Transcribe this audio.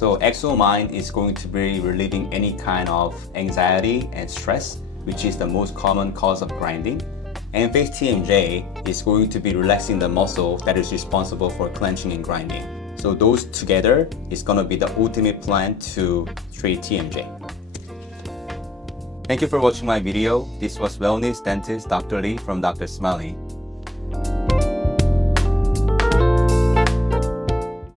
So ExoMind is going to be relieving any kind of anxiety and stress, which is the most common cause of grinding. EMFACE TMJ is going to be relaxing the muscle that is responsible for clenching and grinding. So those together is going to be the ultimate plan to treat TMJ. Thank you for watching my video. This was Wellness Dentist Dr. Lee from Dr. SmiLee.